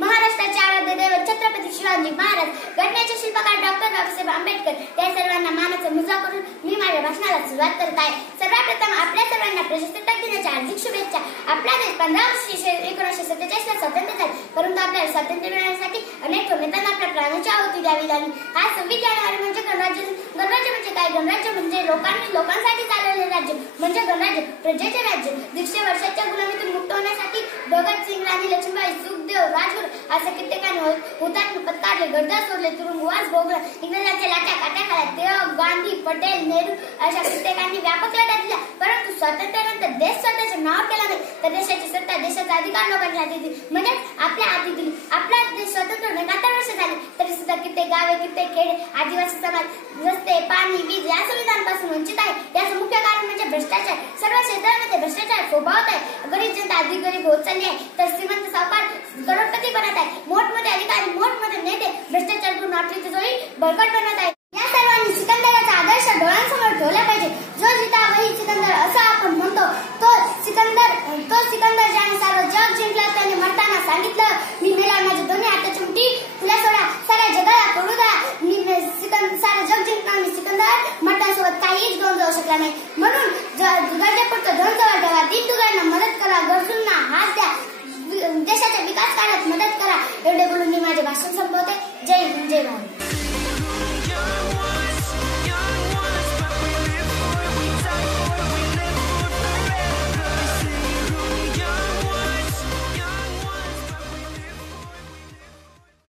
महाराष्ट्राचे आराध्य दैवत छत्रपती शिवाजी महाराज घटनेचे शिल्पकार डॉक्टर बाबासाहेब आंबेडकर या सर्वांना मानाचा मुजा करून मी माझ्या भाषणाला सुरुवात करत आहे. सर्वप्रथम आपल्या सर्वांना प्रजासत्ताक दिनाच्या हार्दिक शुभेच्छा. आपला देश पंधरा वर्ष एकोणीसशे सत्तेचाळीस ला स्वातंत्र्य झाले. परंतु आपल्याला स्वातंत्र्य मिळवण्यासाठी अनेक नेत्यांना आपल्या प्राणाची आहुती द्यावी लागली. हा सव्वीस जानेवारी म्हणजे गणराज्य गणराज्य म्हणजे काय गणराज्य म्हणजे लोकांनी लोकांसाठी चालवलेले राज्य म्हणजे गणराज्य प्रजेचे राज्य. दीडशे वर्षाच्या गुलामीतून मुक्त होण्यासाठी भगतसिंग राणी लक्ष्मीबाई सुखदेव राजगुरू असे कित्येकांनी हो- हुतात्म पत्कारले गरजा सोडले. तुरुंगवास भोगला इंग्रजांच्या लाट्या काट्या खाल्या टिळक गांधी पटेल नेहरू अशा कित्येकांनी व्यापक लढा दिला. परंतु स्वातंत्र्यानंतर देश स्वतःच्या नाव केला नाही. तर देशाची सत्ता देशाचा अधिकार लोकांच्या हाती दिली. म्हणजे आपल्या हाती दिली. आपला देश स्वतंत्र होणे एकाहत्तर वर्ष झाले. तरी सुद्धा कित्येक गावे कित्येक खेडे आदिवासी समाज रस्ते पाणी वीज या सुविधा भ्रष्टाचार सर्व क्षेत्रामध्ये भ्रष्टाचार फोबावत आहे. गरीब जनता अधिक गरीब होत चालली आहे तर श्रीमंत सावकार करोडपती बनत आहे. मोठमोठे अधिकारी मोठमोठे नेते भ्रष्टाचार करून आपली जोडी बळकट बनत आहे या सर्वांनी सिकंदराचा आदर्श डोळ्यांसमोर ठेवला पाहिजे. जो जिता वही सिकंदर असं आपण म्हणतो. तो सिकंदर तो सिकंदर ज्याने सर्व जग जिंकला त्याने मरताना सांगितलं मी मेला माझे दोन्ही हाताची मुठी तुला सोडा. साऱ्या जगाला पडू द्या. मी सिकंदर सारं जग जिंकणार मी सिकंदर. मरतासोबत काहीच दोन जाऊ शकला नाही. म्हणून Pokemon.